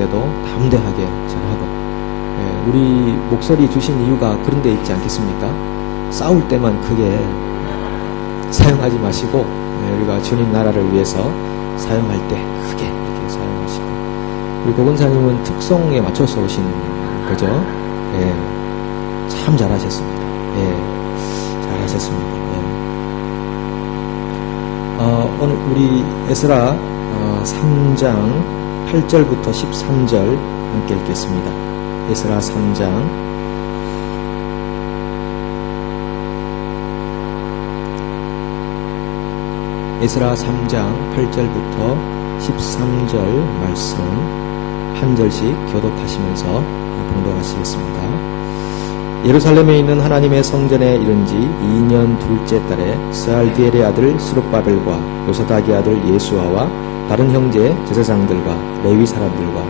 때도 담대하게 전하고, 우리 목소리 주신 이유가 그런 데 있지 않겠습니까? 싸울 때만 크게 사용하지 마시고, 우리가 주님 나라를 위해서 사용할 때 크게 이렇게 사용하시고, 우리 고건사님은 특성에 맞춰서 오신 거죠. 참 잘하셨습니다. 잘하셨습니다. 오늘 우리 에스라 3장 8절부터 13절 함께 읽겠습니다. 에스라 3장 에스라 3장 8절부터 13절 말씀 한 절씩 교독하시면서 봉독하시겠습니다. 예루살렘에 있는 하나님의 성전에 이른 지 2년 둘째 달에 스알디엘의 아들 스룹바벨과 요사닥의 아들 예수아와 다른 형제 제사장들과 레위 사람들과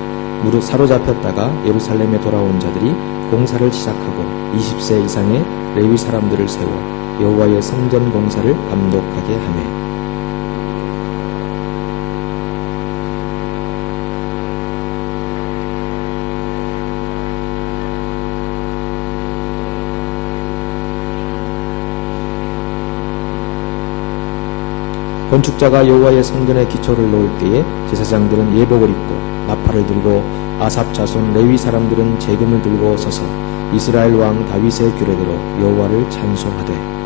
무릇 사로잡혔다가 예루살렘에 돌아온 자들이 공사를 시작하고 20세 이상의 레위 사람들을 세워 여호와의 성전 공사를 감독하게 하매, 건축자가 여호와의 성전의 기초를 놓을 때에 제사장들은 예복을 입고 나팔을 들고 아삽 자손 레위 사람들은 재금을 들고 서서 이스라엘 왕 다윗의 규례대로 여호와를 찬송하되,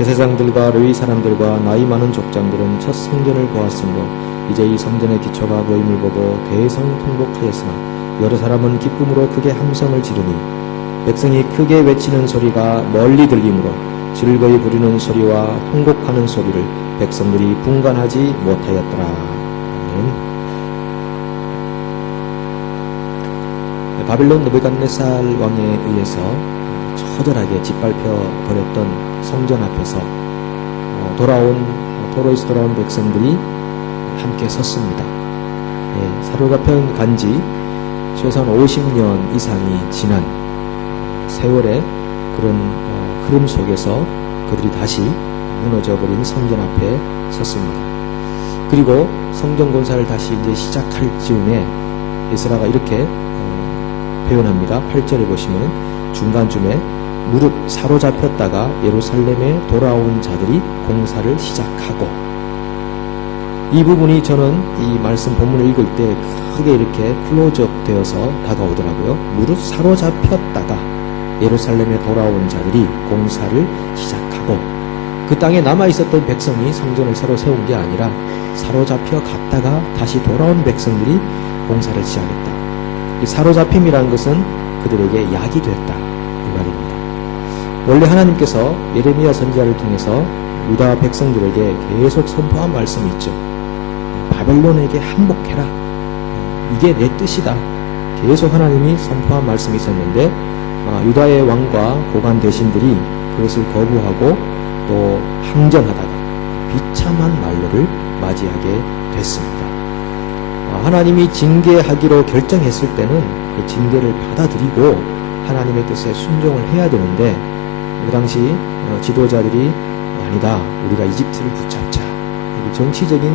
제사장들과 레위 사람들과 나이 많은 족장들은 첫 성전을 보았으므로 이제 이 성전의 기초가 놓임을 보고 대성통곡하였으나 여러 사람은 기쁨으로 크게 함성을 지르니 백성이 크게 외치는 소리가 멀리 들리므로 즐거이 부르는 소리와 통곡하는 소리를 백성들이 분간하지 못하였더라. 아멘. 바벨론 느부갓네살 왕에 의해서 처절하게 짓밟혀 버렸던 성전 앞에서 도로에서 돌아온 백성들이 함께 섰습니다. 사로잡혀 간지 최소한 50년 이상이 지난 세월의 그런 흐름 속에서 그들이 다시 무너져버린 성전 앞에 섰습니다. 그리고 성전 공사를 다시 이제 시작할 즈음에 에스라가 이렇게 표현합니다. 8절에 보시면 중간쯤에 무릇 사로잡혔다가 예루살렘에 돌아온 자들이 공사를 시작하고, 이 부분이 저는 이 말씀 본문을 읽을 때 크게 이렇게 클로즈업 되어서 다가오더라고요. 무릇 사로잡혔다가 예루살렘에 돌아온 자들이 공사를 시작하고, 그 땅에 남아있었던 백성이 성전을 새로 세운 게 아니라 사로잡혀 갔다가 다시 돌아온 백성들이 공사를 시작했다. 이 사로잡힘이라는 것은 그들에게 약이 됐다, 이 말입니다. 원래 하나님께서 예레미야 선지자를 통해서 유다 백성들에게 계속 선포한 말씀이 있죠. 바벨론에게 항복해라. 이게 내 뜻이다. 계속 하나님이 선포한 말씀이 있었는데, 유다의 왕과 고관 대신들이 그것을 거부하고 또 항전하다가 비참한 말로를 맞이하게 됐습니다. 하나님이 징계하기로 결정했을 때는 그 징계를 받아들이고 하나님의 뜻에 순종을 해야 되는데, 그 당시 지도자들이 아니다, 우리가 이집트를 붙잡자, 정치적인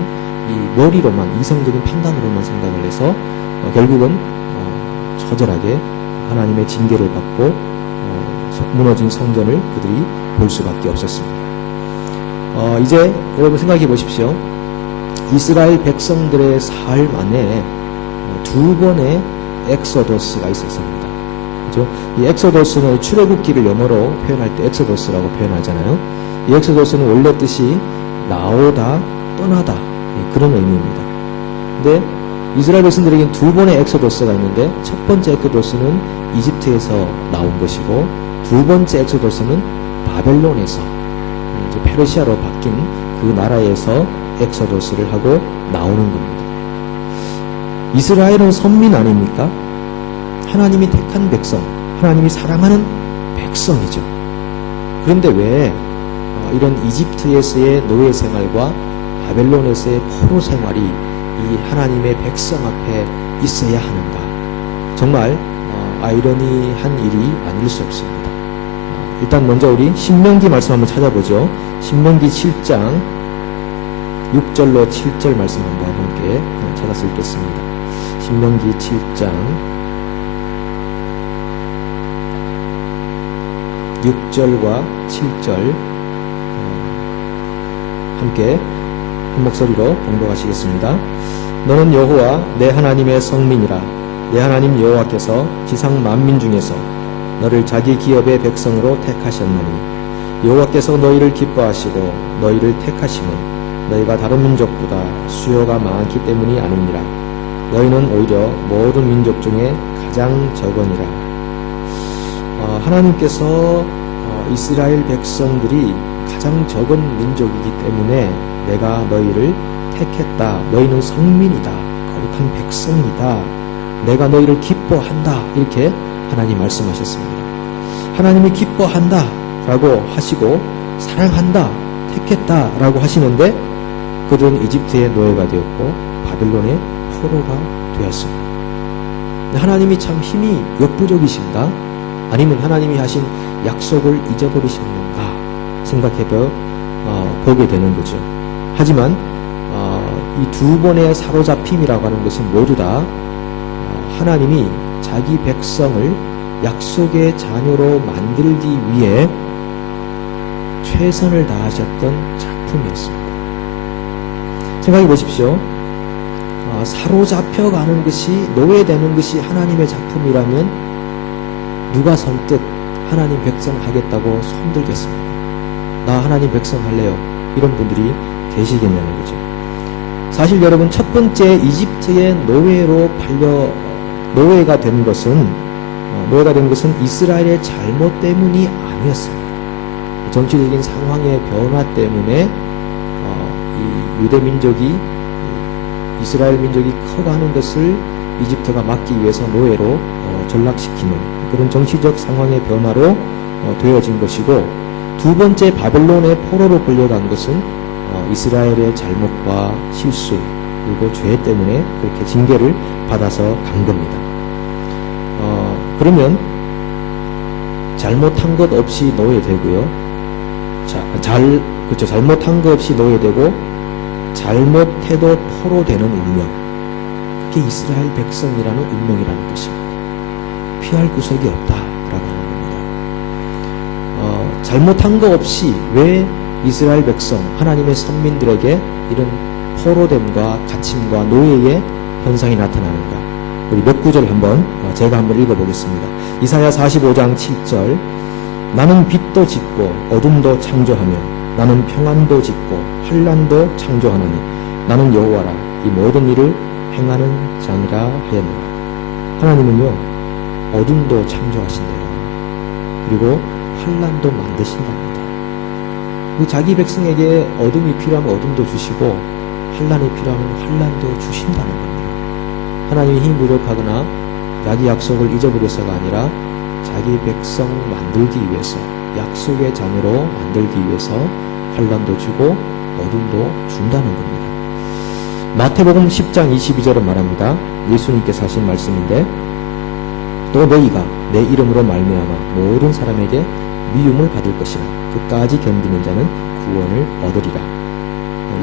이 머리로만, 이성적인 판단으로만 생각을 해서 결국은 처절하게 하나님의 징계를 받고 무너진 성전을 그들이 볼 수밖에 없었습니다. 이제 여러분 생각해 보십시오. 이스라엘 백성들의 삶 안에 두 번의 엑소더스가 있었습니다. 그죠? 이 엑소더스는 출애굽기를 영어로 표현할 때 엑소더스라고 표현하잖아요. 이 엑소더스는 원래 뜻이 나오다, 떠나다, 그런 의미입니다. 근데 이스라엘 백성들에게는 두 번의 엑소더스가 있는데, 첫 번째 엑소더스는 이집트에서 나온 것이고, 두 번째 엑소더스는 바벨론에서, 이제 페르시아로 바뀐 그 나라에서 엑소더스를 하고 나오는 겁니다. 이스라엘은 선민 아닙니까? 하나님이 택한 백성, 하나님이 사랑하는 백성이죠. 그런데 왜 이런 이집트에서의 노예 생활과 바벨론에서의 포로 생활이 이 하나님의 백성 앞에 있어야 하는가? 정말 아이러니한 일이 아닐 수 없습니다. 일단 먼저 우리 신명기 말씀 한번 찾아보죠. 신명기 7장 6절로 7절 말씀 한번 함께 찾아서 읽겠습니다. 신명기 7장 6절과 7절 함께 한 목소리로 봉독하시겠습니다. 너는 여호와 내 하나님의 성민이라. 내 하나님 여호와께서 지상 만민 중에서 너를 자기 기업의 백성으로 택하셨나니 여호와께서 너희를 기뻐하시고 너희를 택하심은 너희가 다른 민족보다 수요가 많기 때문이 아니니라. 너희는 오히려 모든 민족 중에 가장 적으니라. 하나님께서 이스라엘 백성들이 가장 적은 민족이기 때문에 내가 너희를 택했다. 너희는 성민이다. 거룩한 백성이다. 내가 너희를 기뻐한다. 이렇게 하나님 말씀하셨습니다. 하나님이 기뻐한다 라고 하시고 사랑한다, 택했다 라고 하시는데 그들은 이집트의 노예가 되었고 바빌론의 포로가 되었습니다. 하나님이 참 힘이 역부족이신가? 아니면 하나님이 하신 약속을 잊어버리셨는가 생각해 보게 되는 거죠. 하지만 이 두 번의 사로잡힘이라고 하는 것은 모두 다 하나님이 자기 백성을 약속의 자녀로 만들기 위해 최선을 다하셨던 작품이었습니다. 생각해 보십시오. 사로잡혀가는 것이, 노예되는 것이 하나님의 작품이라면 누가 선뜻 하나님 백성 하겠다고 손들겠습니까? 나 하나님 백성 할래요. 이런 분들이 계시겠냐는 거죠. 사실 여러분, 첫 번째 이집트의 노예가 된 것은 이스라엘의 잘못 때문이 아니었습니다. 정치적인 상황의 변화 때문에 이 유대 민족이, 이스라엘 민족이 커가는 것을 이집트가 막기 위해서 노예로 전락시키는 그런 정치적 상황의 변화로 되어진 것이고, 두 번째 바벨론의 포로로 끌려간 것은 이스라엘의 잘못과 실수 그리고 죄 때문에 그렇게 징계를 받아서 간 겁니다. 그러면 잘못한 것 없이 노예되고요. 잘못한 것 없이 노예되고 잘못해도 포로 되는 운명. 그게 이스라엘 백성이라는 운명이라는 것입니다. 피할 구석이 없다라고 하는 겁니다. 잘못한 것 없이 왜 이스라엘 백성, 하나님의 선민들에게 이런 포로됨과 갇힘과 노예의 현상이 나타나는가? 우리 몇 구절 제가 한번 읽어보겠습니다. 이사야 45장 7절. 나는 빛도 짓고 어둠도 창조하며 나는 평안도 짓고 환난도 창조하나니 나는 여호와라. 이 모든 일을 행하는 자니라 하였노라. 하나님은요, 어둠도 창조하신대요. 그리고 환난도 만드신답니다. 자기 백성에게 어둠이 필요하면 어둠도 주시고 환난이 필요하면 환난도 주신다는 겁니다. 하나님이 힘이 부족하거나 자기 약속을 잊어버려서가 아니라 자기 백성 만들기 위해서, 약속의 자녀로 만들기 위해서 환난도 주고 어둠도 준다는 겁니다. 마태복음 10장 22절은 말합니다. 예수님께서 하신 말씀인데, 또 너희가 내 이름으로 말미암아 모든 사람에게 미움을 받을 것이나 끝까지 견디는 자는 구원을 얻으리라.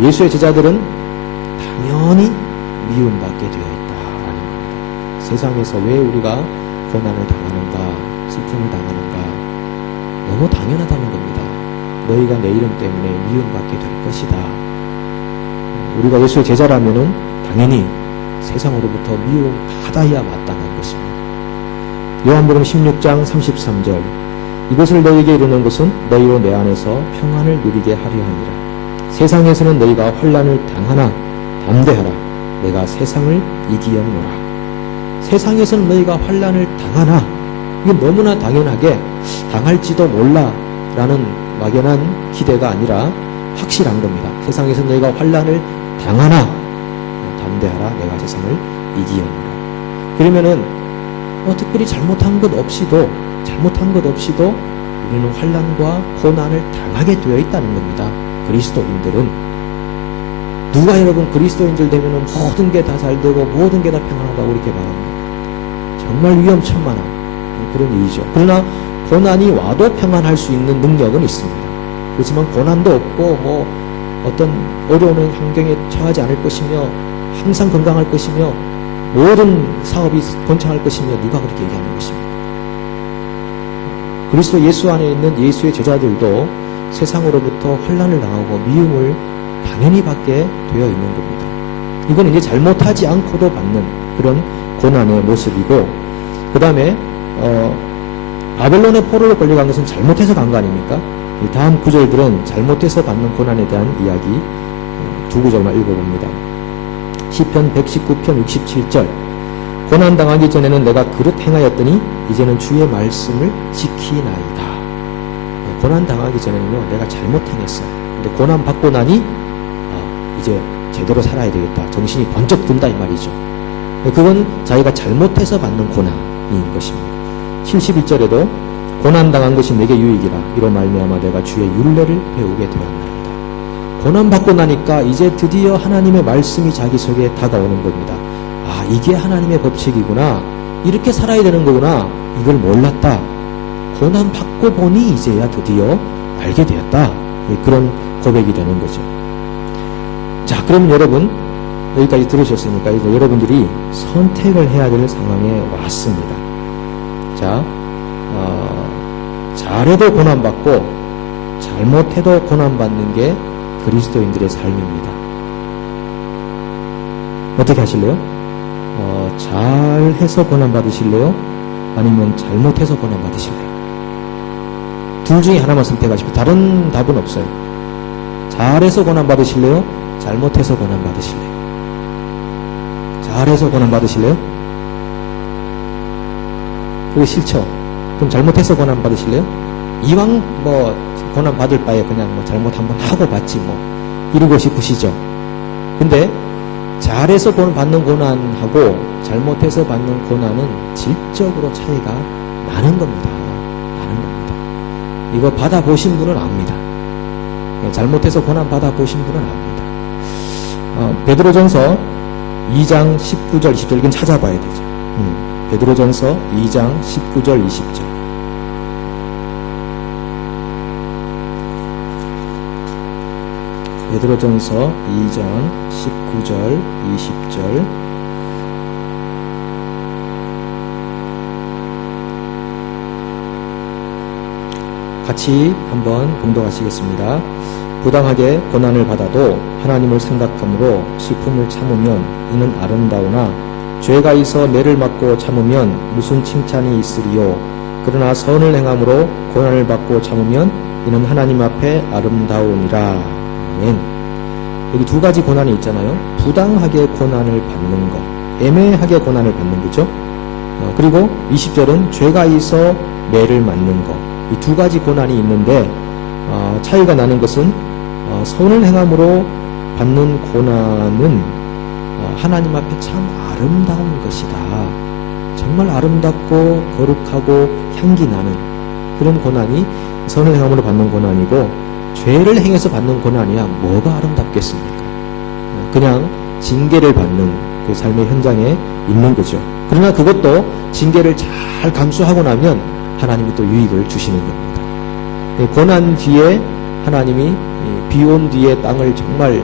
예수의 제자들은 당연히 미움받게 되어 있다라는 겁니다. 세상에서 왜 우리가 고난을 당하는가, 슬픔을 당하는가, 너무 당연하다는 겁니다. 너희가 내 이름 때문에 미움받게 될 것이다. 우리가 예수의 제자라면은 당연히 세상으로부터 미움받아야 마땅한 것입니다. 요한복음 16장 33절. 이것을 너희에게 이르는 것은 너희로 내 안에서 평안을 누리게 하려 함이라. 세상에서는 너희가 환난을 당하나 담대하라. 내가 세상을 이기었노라. 세상에서는 너희가 환난을 당하나, 이게 너무나 당연하게 당할지도 몰라 라는 막연한 기대가 아니라 확실한 겁니다. 세상에서는 너희가 환난을 당하나 담대하라. 내가 세상을 이기었노라. 그러면은 특별히 잘못한 것 없이도 우리는 환난과 고난을 당하게 되어 있다는 겁니다. 그리스도인들은. 누가 여러분 그리스도인들 되면은 모든 게 다 잘 되고 모든 게 다 평안하다고 이렇게 말합니다. 정말 위험천만한 그런 일이죠. 그러나 고난이 와도 평안할 수 있는 능력은 있습니다. 그렇지만 고난도 없고 뭐 어떤 어려운 환경에 처하지 않을 것이며 항상 건강할 것이며 모든 사업이 번창할 것이며 누가 그렇게 얘기하는 것입니까? 그리스도 예수 안에 있는 예수의 제자들도 세상으로부터 환난을 당하고 미움을 당연히 받게 되어 있는 겁니다. 이건 이제 잘못하지 않고도 받는 그런 고난의 모습이고, 그 다음에 바벨론의 포로로 끌려간 것은 잘못해서 간 거 아닙니까? 이 다음 구절들은 잘못해서 받는 고난에 대한 이야기 두 구절만 읽어봅니다. 시편 119편 67절 고난당하기 전에는 내가 그릇 행하였더니 이제는 주의 말씀을 지키나이다. 고난당하기 전에는요, 내가 잘못 행했어요. 근데 고난 받고 나니 이제 제대로 살아야 되겠다. 정신이 번쩍 든다 이 말이죠. 그건 자기가 잘못해서 받는 고난인 것입니다. 71절에도 고난당한 것이 내게 유익이라 이로 말미암아 내가 주의 율례를 배우게 되었나이다. 고난받고 나니까 이제 드디어 하나님의 말씀이 자기 속에 다가오는 겁니다. 아, 이게 하나님의 법칙이구나. 이렇게 살아야 되는 거구나. 이걸 몰랐다. 고난받고 보니 이제야 드디어 알게 되었다. 그런 고백이 되는 거죠. 자, 그럼 여러분 여기까지 들으셨으니까 이제 여러분들이 선택을 해야 될 상황에 왔습니다. 자, 잘해도 고난받고 잘못해도 고난받는 게 그리스도인들의 삶입니다. 어떻게 하실래요? 잘해서 고난받으실래요? 아니면 잘못해서 고난받으실래요? 둘 중에 하나만 선택하시고 다른 답은 없어요. 잘해서 고난받으실래요? 잘못해서 고난받으실래요? 잘해서 고난받으실래요? 그게 싫죠? 그럼 잘못해서 고난받으실래요? 이왕 뭐 고난받을 바에 그냥 뭐 잘못 한번 하고 받지 뭐 이러고 싶으시죠? 근데 잘해서 받는 고난하고 잘못해서 받는 고난은 질적으로 차이가 많은 겁니다. 많은 겁니다. 이거 받아보신 분은 압니다. 잘못해서 고난 받아보신 분은 압니다. 베드로전서 2장 19절 20절 이건 찾아봐야 되죠. 베드로전서 2장 19절 20절 베드로전서 2장 19절 20절 같이 한번 봉독하시겠습니다. 부당하게 고난을 받아도 하나님을 생각함으로 슬픔을 참으면 이는 아름다우나 죄가 있어 매를 맞고 참으면 무슨 칭찬이 있으리요. 그러나 선을 행함으로 고난을 받고 참으면 이는 하나님 앞에 아름다우니라. 아멘. 여기 두 가지 고난이 있잖아요. 부당하게 고난을 받는 것, 애매하게 고난을 받는 거죠. 그리고 20절은 죄가 있어 매를 맞는 것. 이 두 가지 고난이 있는데 차이가 나는 것은 선을 행함으로 받는 고난은 하나님 앞에 참 아름다운 것이다. 정말 아름답고 거룩하고 향기 나는 그런 고난이 선을 행함으로 받는 고난이고, 죄를 행해서 받는 고난이야 뭐가 아름답겠습니까? 그냥 징계를 받는 그 삶의 현장에 있는 거죠. 그러나 그것도 징계를 잘 감수하고 나면 하나님이 또 유익을 주시는 겁니다. 고난 뒤에 하나님이 비 온 뒤에 땅을 정말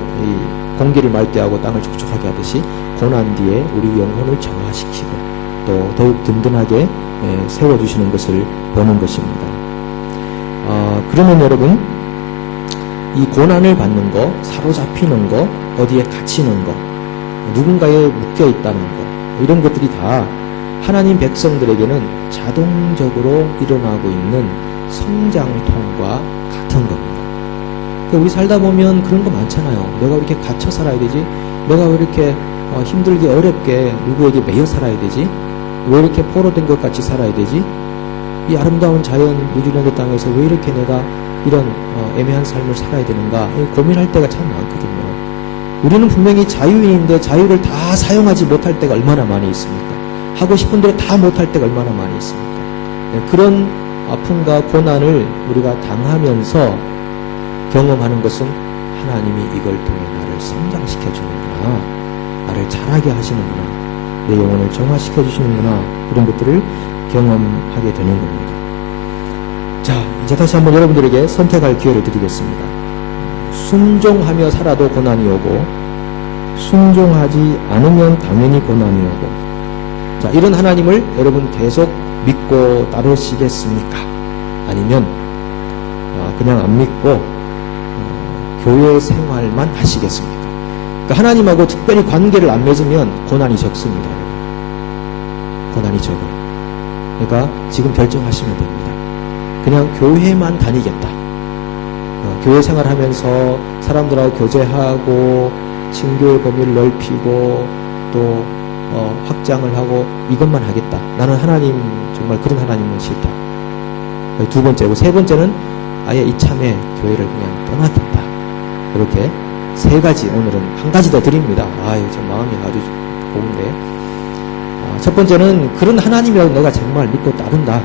공기를 맑게 하고 땅을 촉촉하게 하듯이 고난 뒤에 우리 영혼을 정화시키고 또 더욱 든든하게 세워주시는 것을 보는 것입니다. 그러면 여러분, 이 고난을 받는 거, 사로잡히는 거, 어디에 갇히는 거, 누군가에 묶여 있다는 거, 이런 것들이 다 하나님 백성들에게는 자동적으로 일어나고 있는 성장통과 같은 겁니다. 그러니까 우리 살다 보면 그런 거 많잖아요. 내가 왜 이렇게 갇혀 살아야 되지? 내가 왜 이렇게 힘들게 어렵게 누구에게 매여 살아야 되지? 왜 이렇게 포로된 것 같이 살아야 되지? 이 아름다운 자연 뉴질랜드 땅에서 왜 이렇게 내가 이런 애매한 삶을 살아야 되는가 고민할 때가 참 많거든요. 우리는 분명히 자유인인데 자유를 다 사용하지 못할 때가 얼마나 많이 있습니까? 하고 싶은 대로 다 못할 때가 얼마나 많이 있습니까? 그런 아픔과 고난을 우리가 당하면서 경험하는 것은 하나님이 이걸 통해 나를 나를 성장시켜 주는구나, 나를 자라게 하시는구나, 내 영혼을 정화시켜 주시는구나, 그런 것들을 경험하게 되는 겁니다. 자, 이제 다시 한번 여러분들에게 선택할 기회를 드리겠습니다. 순종하며 살아도 고난이 오고, 순종하지 않으면 당연히 고난이 오고, 자, 이런 하나님을 여러분 계속 믿고 따르시겠습니까? 아니면 그냥 안 믿고 교회 생활만 하시겠습니까? 그러니까 하나님하고 특별히 관계를 안 맺으면 고난이 적습니다. 고난이 적어요. 그러니까 지금 결정하시면 됩니다. 그냥 교회만 다니겠다. 교회 생활하면서 사람들하고 교제하고 친교의 범위를 넓히고 또 확장을 하고 이것만 하겠다. 나는 하나님, 정말 그런 하나님은 싫다. 두 번째고, 세 번째는 아예 이참에 교회를 그냥 떠나겠다. 이렇게 세 가지, 오늘은 한 가지 더 드립니다. 아유, 저 마음이 아주 고운데. 첫 번째는 그런 하나님이라고 내가 정말 믿고 따른다.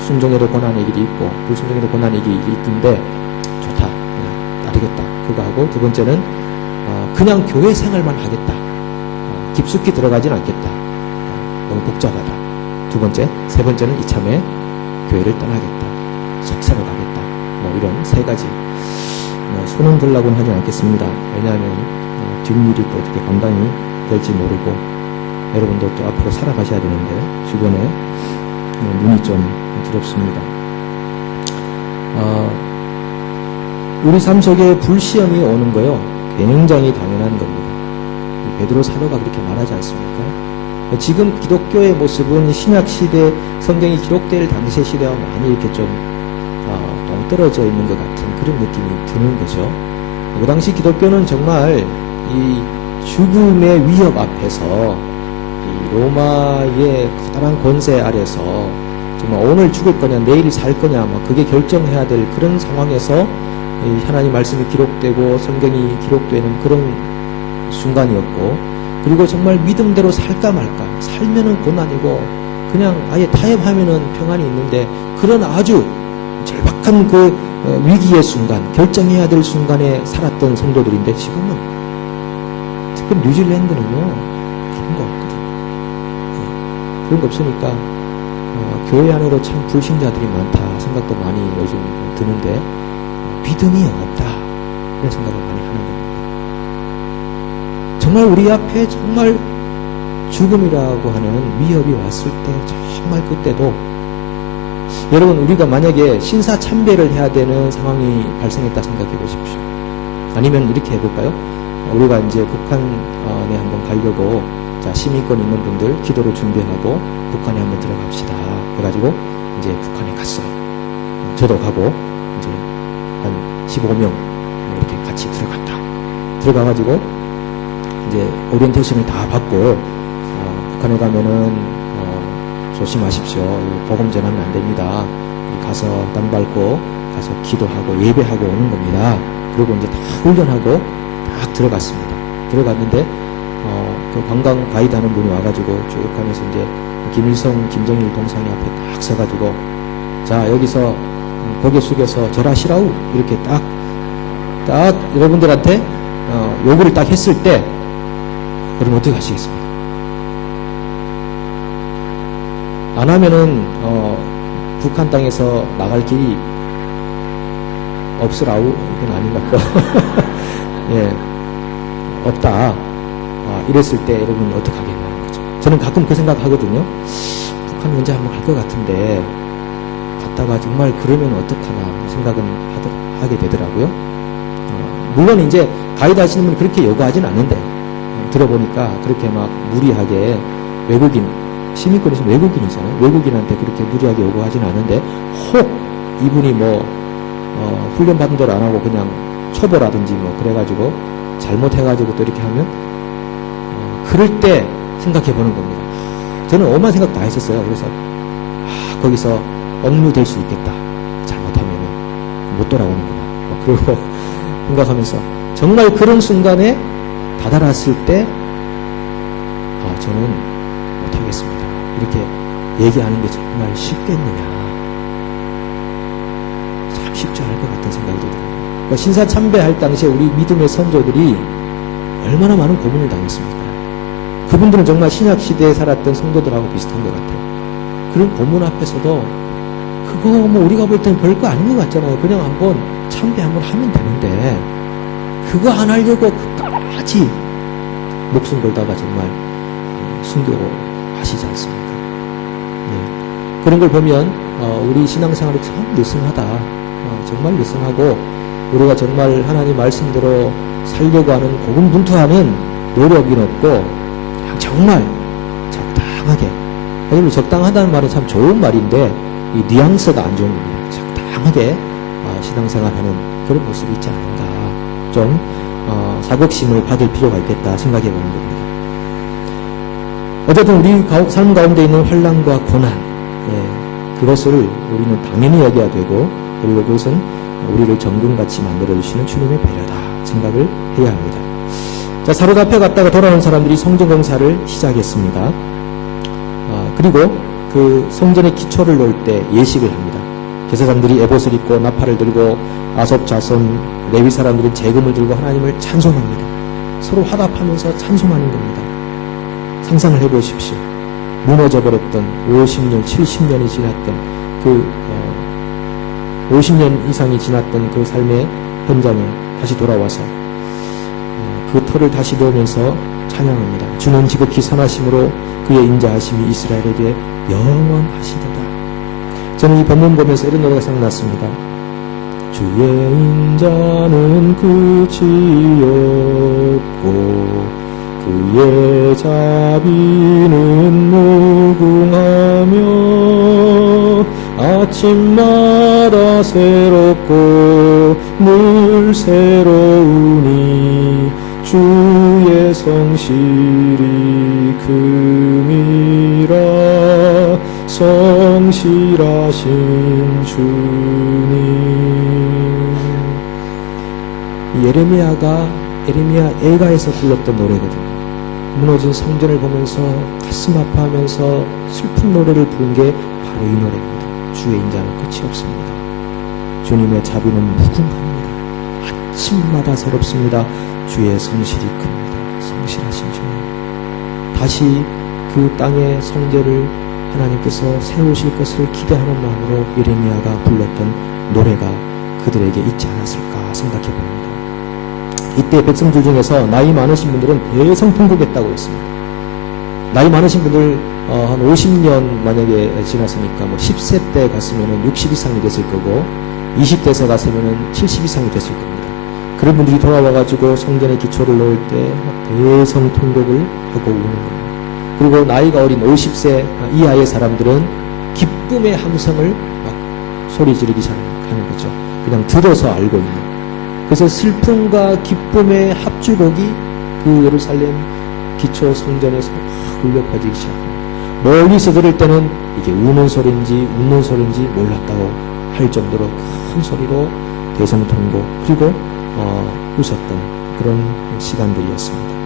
순종에도 고난의 길이 있고 불순종에도 고난의 길이 있던데 좋다, 그냥 따르겠다, 그거 하고, 두 번째는 그냥 교회 생활만 하겠다. 깊숙이 들어가진 않겠다. 너무 복잡하다. 두 번째, 세 번째는 이참에 교회를 떠나겠다. 속세로 가겠다. 뭐 이런 세 가지. 손은 들라고는 하지 않겠습니다. 왜냐하면 뒷일이 또 어떻게 감당이 될지 모르고 여러분도 또 앞으로 살아가셔야 되는데 주변에 눈이 좀 두렵습니다. 우리 삶 속에 불시험이 오는 거요, 굉장히 당연한 겁니다. 베드로 사도가 그렇게 말하지 않습니까? 지금 기독교의 모습은 신약시대 성경이 기록될 당시의 시대와 많이 이렇게 좀 동떨어져 있는 것 같은 그런 느낌이 드는 거죠. 그 당시 기독교는 정말 이 죽음의 위협 앞에서 이 로마의 커다란 권세 아래서 정말 오늘 죽을 거냐 내일 살 거냐 그게 결정해야 될 그런 상황에서 이 하나님 말씀이 기록되고 성경이 기록되는 그런 순간이었고, 그리고 정말 믿음대로 살까 말까, 살면은 고난이고 그냥 아예 타협하면은 평안이 있는데, 그런 아주 절박한 그 위기의 순간, 결정해야 될 순간에 살았던 성도들인데, 지금은 특히 뉴질랜드는요 그런 거 없거든요. 그런 거 없으니까 교회 안에도 참 불신자들이 많다 생각도 많이 요즘 드는데, 믿음이 없다 이런 생각을 많이 하는 겁니다. 정말 우리 앞에 정말 죽음이라고 하는 위협이 왔을 때, 정말 그때도 여러분, 우리가 만약에 신사참배를 해야 되는 상황이 발생했다 생각해 보십시오. 아니면 이렇게 해볼까요? 우리가 이제 북한에 한번 가려고, 자, 시민권 있는 분들 기도를 준비하고 북한에 한번 들어갑시다 해가지고 이제 북한에 갔어요. 저도 가고 이제 한 15명 이렇게 같이 들어갔다. 들어가가지고 이제 오리엔테이션을 다 받고 북한에 가면은 조심하십시오. 복음 전하면 안 됩니다. 가서 땅 밟고 가서 기도하고 예배하고 오는 겁니다. 그리고 이제 다 훈련하고 딱 들어갔습니다. 들어갔는데 그 관광 가이드 하는 분이 와가지고 쭉 하면서 이제 김일성, 김정일 동상이 앞에 딱 서가지고, 자, 여기서 고개 숙여서 절하시라우 이렇게 딱 여러분들한테 요구를 딱 했을 때 여러분 어떻게 하시겠습니까? 안 하면은 북한 땅에서 나갈 길이 없으라우, 이건 아닌 것 같고 예, 없다. 이랬을 때 여러분 어떻게 하겠냐는 거죠. 저는 가끔 그 생각 하거든요. 북한 언제 한번 갈 것 같은데 갔다가 정말 그러면 어떡하나 생각은 하게 되더라고요. 물론 이제 가이드 하시는 분이 그렇게 요구하진 않는데, 들어보니까 그렇게 막 무리하게 외국인, 시민권 있으면 외국인이잖아요. 외국인한테 그렇게 무리하게 요구하진 않은데, 혹 이분이 훈련 받은 대로 안 하고 그냥 초보라든지 그래가지고 잘못해가지고 또 이렇게 하면, 그럴 때 생각해 보는 겁니다. 저는 오만 생각 다 했었어요. 그래서 거기서 억류될 수 있겠다. 잘못하면 못 돌아오는구나. 그러고 생각하면서 정말 그런 순간에 다다랐을 때 저는 못하겠습니다. 이렇게 얘기하는 게 정말 쉽겠느냐. 참 쉽지 않을 것 같은 생각이 들더라고요. 그러니까 신사참배할 당시에 우리 믿음의 선조들이 얼마나 많은 고문을 당했습니까? 그분들은 정말 신약시대에 살았던 성도들하고 비슷한 것 같아요. 그런 고문 앞에서도 그거 뭐 우리가 볼 때는 별거 아닌 것 같잖아요. 그냥 한번 참배 한번 하면 되는데 그거 안 하려고 끝까지 목숨 걸다가 정말 순교하시지 않습니까? 네. 그런 걸 보면 우리 신앙생활이 참 느슨하다. 정말 느슨하고 우리가 정말 하나님 말씀대로 살려고 하는 고군분투하는 노력이 없고 그냥 정말 적당하게. 여러분 적당하다는 말은 참 좋은 말인데 이 뉘앙스가 안 좋은 겁니다. 적당하게 신앙생활하는 그런 모습이 있지 않은가. 좀 사곡심을 받을 필요가 있겠다 생각해 보는 겁니다. 어쨌든 우리 삶 가운데 있는 환난과 고난, 그것을 우리는 당연히 여겨야 되고 그리고 그것은 우리를 정금같이 만들어주시는 주님의 배려다 생각을 해야 합니다. 자, 사로잡혀 갔다가 돌아온 사람들이 성전공사를 시작했습니다. 그리고 그 성전의 기초를 놓을 때 예식을 합니다. 제사장들이 에봇을 입고 나팔을 들고 아섭 자손 레위 사람들은 재금을 들고 하나님을 찬송합니다. 서로 화답하면서 찬송하는 겁니다. 상상을 해보십시오. 무너져버렸던 50년, 70년이 지났던 50년 이상이 지났던 그 삶의 현장에 다시 돌아와서 그 터를 다시 놓으면서 찬양합니다. 주는 지극히 선하심으로 그의 인자하심이 이스라엘에게 영원하시도다. 저는 이 본문 보면서 이런 노래가 생각났습니다. 주의 인자는 끝이 없고 그의 자비는 무궁하며 아침마다 새롭고 늘 새로우니 주의 성실이 금이라 성실하신 주님. 예레미야 애가에서 불렀던 노래거든요. 무너진 성전을 보면서 가슴 아파하면서 슬픈 노래를 부른 게 바로 이 노래입니다. 주의 인자는 끝이 없습니다. 주님의 자비는 무궁합니다. 아침마다 새롭습니다. 주의 성실이 큽니다. 성실하신 주님. 다시 그 땅의 성전을 하나님께서 세우실 것을 기대하는 마음으로 예레미야가 불렀던 노래가 그들에게 있지 않았을까 생각해 봅니다. 이때 백성들 중에서 나이 많으신 분들은 대성통곡했다고 했습니다. 나이 많으신 분들 한 50년 만약에 지났으니까 뭐 10세 때 갔으면 60 이상이 됐을 거고 20대에서 갔으면 70 이상이 됐을 겁니다. 그런 분들이 돌아와가지고 성전의 기초를 놓을 때 대성통곡을 하고 우는 겁니다. 그리고 나이가 어린 50세 이하의 사람들은 기쁨의 함성을 막 소리 지르기 시작하는 거죠. 그냥 들어서 알고 있는. 그래서 슬픔과 기쁨의 합주곡이 그 예루살렘 기초 성전에서 막 울려 퍼지기 시작합니다. 멀리서 들을 때는 이게 우는 소리인지 웃는 소리인지 몰랐다고 할 정도로 큰 소리로 대성통곡 그리고 웃었던 그런 시간들이었습니다.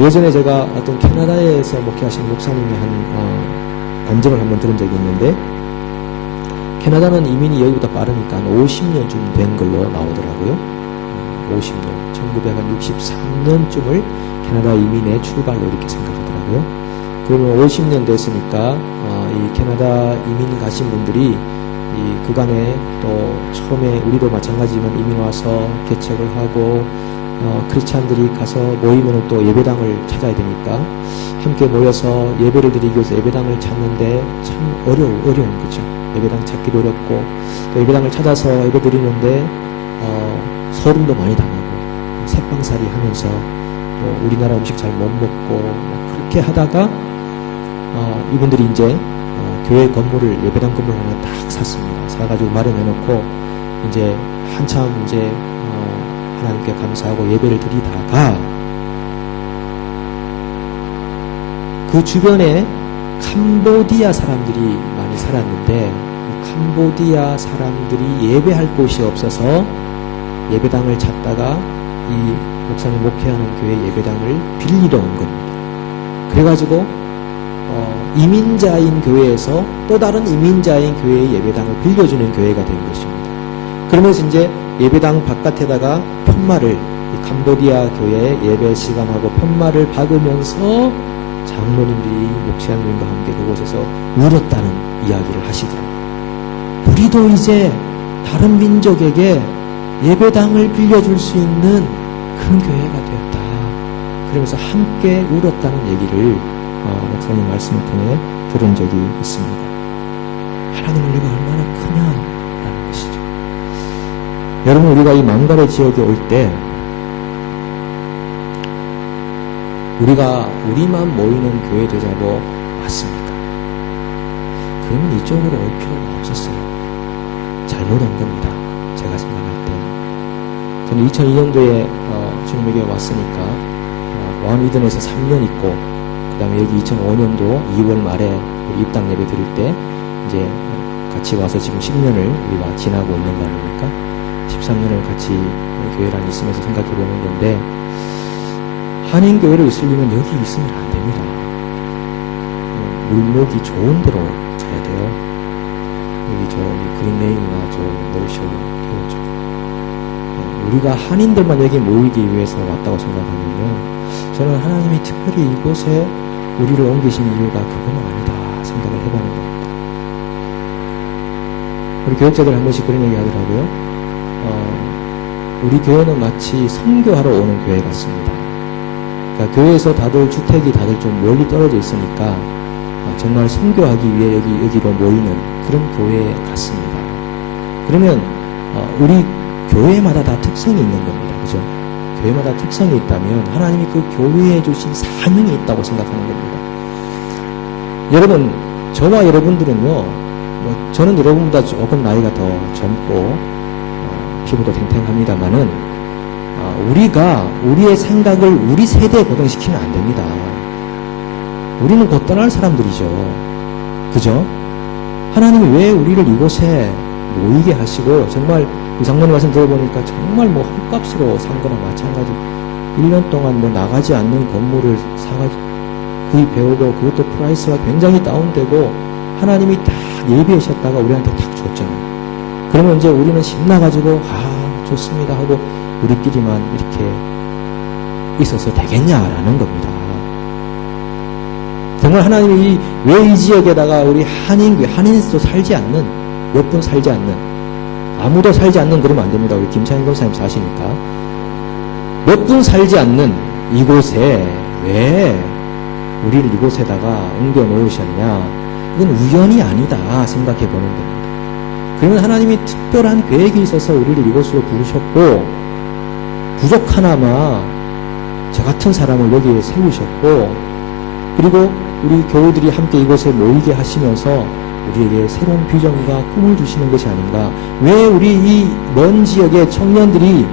예전에 제가 어떤 캐나다에서 목회하시는 목사님의 한 간증을 한번 들은 적이 있는데 캐나다는 이민이 여기보다 빠르니까 한 50년쯤 된 걸로 나오더라고요. 50년, 1963년쯤을 캐나다 이민의 출발로 이렇게 생각하더라고요. 그러면 50년 됐으니까 이 캐나다 이민 가신 분들이 이 그간에 또 처음에 우리도 마찬가지지만 이민 와서 개척을 하고 크리스찬들이 가서 모이면 또 예배당을 찾아야 되니까 함께 모여서 예배를 드리기 위해서 예배당을 찾는데 참 어려운 거죠. 예배당 찾기도 어렵고 또 예배당을 찾아서 예배 드리는데 서름도 많이 당하고 색방살이 하면서 또 우리나라 음식 잘 못 먹고 그렇게 하다가 이분들이 이제 교회 건물을 예배당 건물 하나 딱 샀습니다. 사가지고 마련해놓고 이제 한참 이제 하나님께 감사하고 예배를 드리다가 그 주변에 캄보디아 사람들이 많이 살았는데 캄보디아 사람들이 예배할 곳이 없어서 예배당을 찾다가 이 목사님 목회하는 교회 예배당을 빌리러 온 겁니다. 그래가지고 이민자인 교회에서 또 다른 이민자인 교회의 예배당을 빌려주는 교회가 된 것입니다. 그러면서 이제 예배당 바깥에다가 편말을 이 캄보디아 교회 예배 시간하고 편말을 박으면서 장로님들이 목사님과 함께 그곳에서 울었다는 이야기를 하시더라고요. 우리도 이제 다른 민족에게 예배당을 빌려줄 수 있는 그런 교회가 되었다. 그러면서 함께 울었다는 얘기를 목사님 말씀을 통해 들은 적이 있습니다. 하나님의 은혜가 얼마나 크냐라는 것이죠. 여러분, 우리가 이 망갈의 지역에 올 때 우리만 모이는 교회 되자고 왔습니까? 그러면 이쪽으로 올 필요가 없었어요. 잘못 온 겁니다. 제가 생각할 때는. 저는 2002년도에 주님에게 왔으니까 왕 이든에서 3년 있고, 그 다음에 여기 2005년도 2월 말에 입당 예배 드릴 때 이제 같이 와서 지금 10년을 우리가 지나고 있는 거 아닙니까? 13년을 같이 교회랑 있으면서 생각해 보는 건데, 한인교회로 있으려면 여기 있으면 안 됩니다. 물목이 좋은 데로 가야 돼요. 여기 저기 그린레인이나 저 노쇼 교회죠. 우리가 한인들만 여기 모이기 위해서 왔다고 생각하면요, 저는 하나님이 특별히 이곳에 우리를 옮기신 이유가 그건 아니다 생각을 해보는 겁니다. 우리 교육자들 한 번씩 그런 얘기 하더라고요. 우리 교회는 마치 선교하러 오는 교회 같습니다. 그러니까 교회에서 주택이 다들 좀 멀리 떨어져 있으니까 정말 선교하기 위해 여기로 모이는 그런 교회 같습니다. 그러면 우리 교회마다 다 특성이 있는 겁니다. 그죠? 교회마다 특성이 있다면 하나님이 그 교회에 주신 사명이 있다고 생각하는 겁니다. 여러분, 저와 여러분들은요, 저는 여러분보다 조금 나이가 더 젊고 피부도 탱탱합니다만은 우리가 우리의 생각을 우리 세대에 고정시키면 안 됩니다. 우리는 곧 떠날 사람들이죠. 그죠? 하나님이 왜 우리를 이곳에 모이게 하시고, 정말 이상모님 말씀 들어보니까 정말 헐값으로 산 거나 마찬가지, 1년 동안 나가지 않는 건물을 사가지고 구입해오고, 그것도 프라이스가 굉장히 다운되고 하나님이 딱 예비하셨다가 우리한테 딱 줬잖아요. 그러면 이제 우리는 신나가지고 좋습니다 하고 우리끼리만 이렇게 있어서 되겠냐라는 겁니다. 정말 하나님이 왜 이 지역에다가 우리 한인도 살지 않는, 몇 분 살지 않는, 아무도 살지 않는 그러면 안 됩니다. 우리 김창인 권사님 사시니까. 몇 분 살지 않는 이곳에 왜 우리를 이곳에다가 옮겨 놓으셨냐? 이건 우연이 아니다 생각해 보는 겁니다. 그러면 하나님이 특별한 계획이 있어서 우리를 이곳으로 부르셨고, 부족하나마 저 같은 사람을 여기에 세우셨고, 그리고 우리 교우들이 함께 이곳에 모이게 하시면서 우리에게 새로운 비전과 꿈을 주시는 것이 아닌가. 왜 우리 이 먼 지역의 청년들이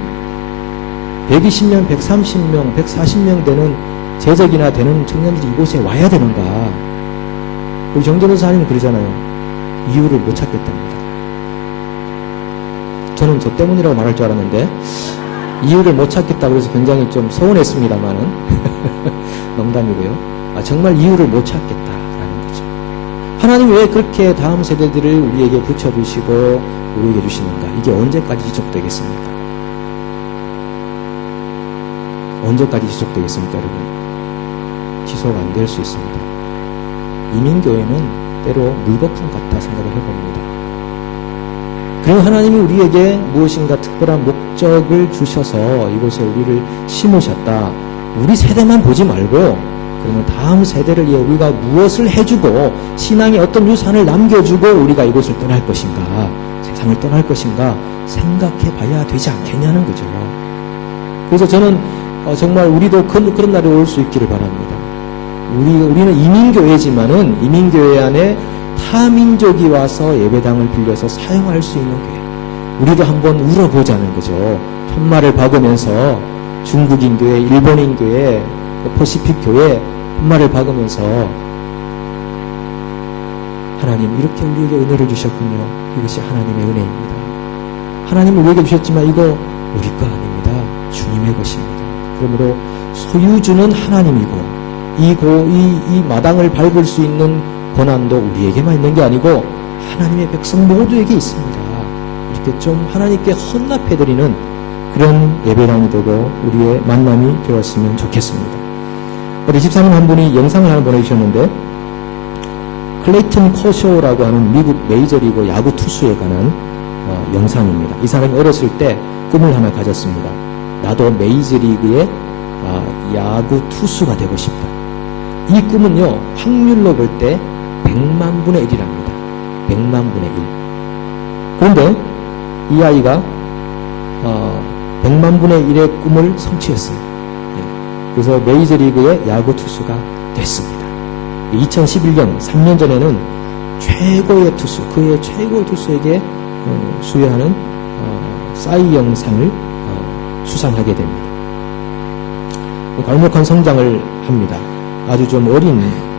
120명, 130명, 140명 되는 재적이나 되는 청년들이 이곳에 와야 되는가. 우리 정전도사님은 그러잖아요. 이유를 못 찾겠답니다. 저는 저 때문이라고 말할 줄 알았는데 이유를 못 찾겠다고 해서 굉장히 좀 서운했습니다만은 농담이고요. 정말 이유를 못 찾겠다라는 거죠. 하나님이 왜 그렇게 다음 세대들을 우리에게 붙여주시고 우리에게 주시는가? 이게 언제까지 지속되겠습니까? 언제까지 지속되겠습니까, 여러분? 지속 안 될 수 있습니다. 이민교회는 때로 물거품 같다 생각을 해봅니다. 그리고 하나님이 우리에게 무엇인가 특별한 목적을 주셔서 이곳에 우리를 심으셨다. 우리 세대만 보지 말고, 그러면 다음 세대를 위해 우리가 무엇을 해주고 신앙의 어떤 유산을 남겨주고 우리가 이곳을 떠날 것인가, 세상을 떠날 것인가 생각해 봐야 되지 않겠냐는 거죠. 그래서 저는 정말 우리도 그런 날이 올 수 있기를 바랍니다. 우리는 이민교회지만은 이민교회 안에 타민족이 와서 예배당을 빌려서 사용할 수 있는 교회. 우리도 한번 울어보자는 거죠. 편말을 박으면서 중국인 교회, 일본인 교회, 퍼시픽 교회 편말을 박으면서 하나님 이렇게 우리에게 은혜를 주셨군요. 이것이 하나님의 은혜입니다. 하나님은 우리에게 주셨지만 이거 우리 거 아닙니다. 주님의 것입니다. 그러므로 소유주는 하나님이고 이 마당을 밟을 수 있는 권한도 우리에게만 있는 게 아니고 하나님의 백성 모두에게 있습니다. 이렇게 좀 하나님께 헌납해드리는 그런 예배당이 되고 우리의 만남이 되었으면 좋겠습니다. 우리 집사님 한 분이 영상을 하나 보내주셨는데 클레이튼 커쇼라고 하는 미국 메이저리그 야구 투수에 관한 영상입니다. 이 사람이 어렸을 때 꿈을 하나 가졌습니다. 나도 메이저리그의 야구 투수가 되고 싶다. 이 꿈은요, 확률로 볼 때 100만 분의 1이랍니다. 100만 분의 1. 그런데 이 아이가 100만 분의 1의 꿈을 성취했어요. 그래서 메이저리그의 야구 투수가 됐습니다. 2011년, 3년 전에는 최고의 투수, 그의 최고 투수에게 수여하는 사이영상을 수상하게 됩니다. 강력한 성장을 합니다. 아주 좀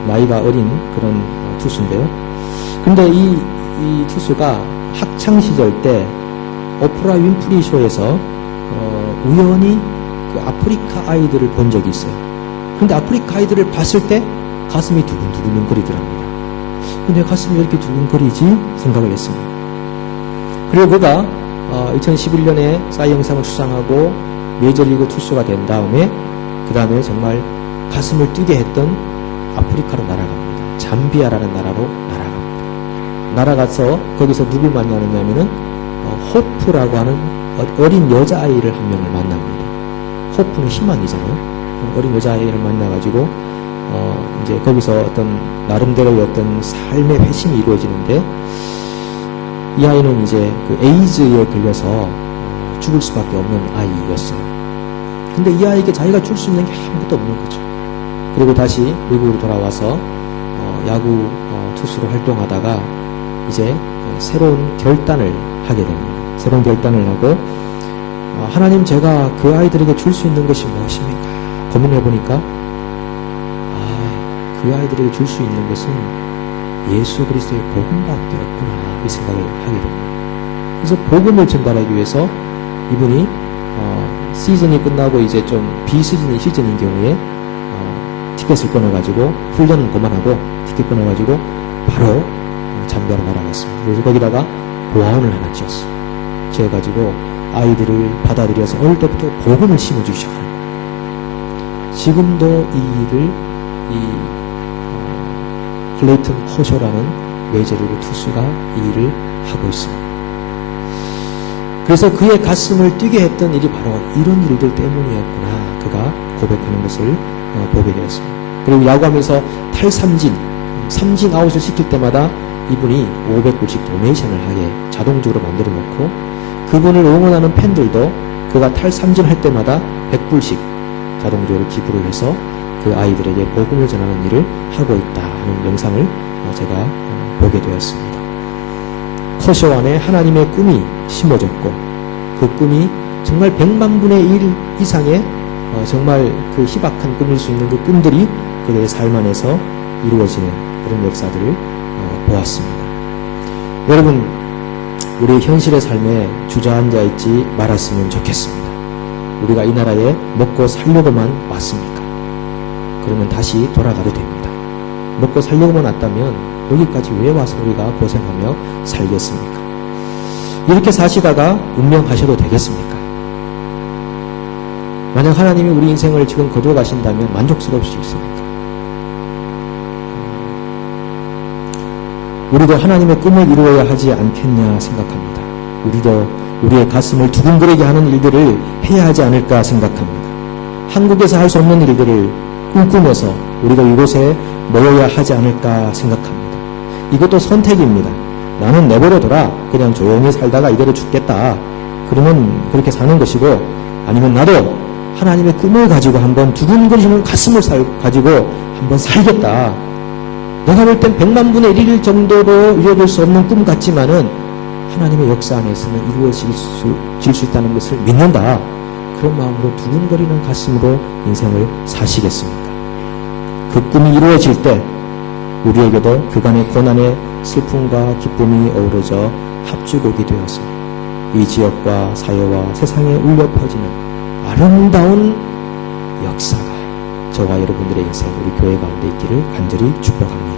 나이가 어린 그런 투수인데요. 근데 이 투수가 학창시절 때 오프라 윈프리 쇼에서 우연히 그 아프리카 아이들을 본 적이 있어요. 그런데 아프리카 아이들을 봤을 때 가슴이 두근두근 거리더랍니다. 근데 가슴이 왜 이렇게 두근거리지? 생각을 했습니다. 그리고 그가 2011년에 사이 영상을 수상하고 메이저리그 투수가 된 다음에 그 다음에 정말 가슴을 뛰게 했던 아프리카로 날아갑니다. 잠비아라는 나라로 날아갑니다. 날아가서 거기서 누굴 만나느냐면은 호프라고 하는 어린 여자아이를 한 명을 만납니다. 호프는 희망이잖아요. 어린 여자아이를 만나가지고 이제 거기서 어떤 나름대로의 어떤 삶의 회심이 이루어지는데 이 아이는 이제 그 에이즈에 걸려서 죽을 수밖에 없는 아이였어요. 근데 이 아이에게 자기가 줄 수 있는 게 아무것도 없는 거죠. 그리고 다시 미국으로 돌아와서 야구 투수로 활동하다가 이제 새로운 결단을 하게 됩니다. 새로운 결단을 하고 하나님, 제가 그 아이들에게 줄 수 있는 것이 무엇입니까? 고민해 보니까 그 아이들에게 줄 수 있는 것은 예수 그리스도의 복음밖에 없구나, 이 생각을 하게 됩니다. 그래서 복음을 전달하기 위해서 이분이 시즌이 끝나고 이제 좀 비시즌인 경우에 티켓을 끊어가지고 훈련은 그만하고 티켓 끊어가지고 바로 잠비아로 날아갔습니다. 그래서 거기다가 고아원을 하나 지었어요. 지어가지고 아이들을 받아들여서 어릴 때부터 복음을 심어주기 시작하는 거예요. 지금도 이 일을 클레이튼 커쇼라는 메이저리그 투수가 이 일을 하고 있습니다. 그래서 그의 가슴을 뛰게 했던 일이 바로 이런 일들 때문이었구나, 그가 고백하는 것을 보게 되었습니다. 그리고 야구하면서 삼진 아웃을 시킬 때마다 이분이 500불씩 도네이션을 하게 자동적으로 만들어 놓고, 그분을 응원하는 팬들도 그가 탈삼진 할 때마다 100불씩 자동적으로 기부를 해서 그 아이들에게 복음을 전하는 일을 하고 있다 하는 영상을 제가 보게 되었습니다. 커쇼 안에 하나님의 꿈이 심어졌고, 그 꿈이 정말 100만 분의 1 이상의 정말 그 희박한 꿈일 수 있는 그 꿈들이 그들의 삶 안에서 이루어지는 그런 역사들을 보았습니다. 여러분, 우리 현실의 삶에 주저앉아 있지 말았으면 좋겠습니다. 우리가 이 나라에 먹고 살려고만 왔습니까? 그러면 다시 돌아가도 됩니다. 먹고 살려고만 왔다면 여기까지 왜 와서 우리가 고생하며 살겠습니까? 이렇게 사시다가 운명하셔도 되겠습니까? 만약 하나님이 우리 인생을 지금 거두어 가신다면 만족스러울 수 있습니까? 우리도 하나님의 꿈을 이루어야 하지 않겠냐 생각합니다. 우리도 우리의 가슴을 두근거리게 하는 일들을 해야 하지 않을까 생각합니다. 한국에서 할 수 없는 일들을 꿈꾸면서 우리도 이곳에 모여야 하지 않을까 생각합니다. 이것도 선택입니다. 나는 내버려둬라, 그냥 조용히 살다가 이대로 죽겠다, 그러면 그렇게 사는 것이고, 아니면 나도 하나님의 꿈을 가지고 한번 두근거리는 가슴을 가지고 한번 살겠다. 내가 볼 땐 100만 분의 1일 정도로 이루어질 수 없는 꿈 같지만은 하나님의 역사 안에서는 이루어질 수 있다는 것을 믿는다. 그런 마음으로 두근거리는 가슴으로 인생을 사시겠습니까? 그 꿈이 이루어질 때 우리에게도 그간의 고난의 슬픔과 기쁨이 어우러져 합주곡이 되어서 이 지역과 사회와 세상에 울려 퍼지는 아름다운 역사가 저와 여러분들의 인생, 우리 교회 가운데 있기를 간절히 축복합니다.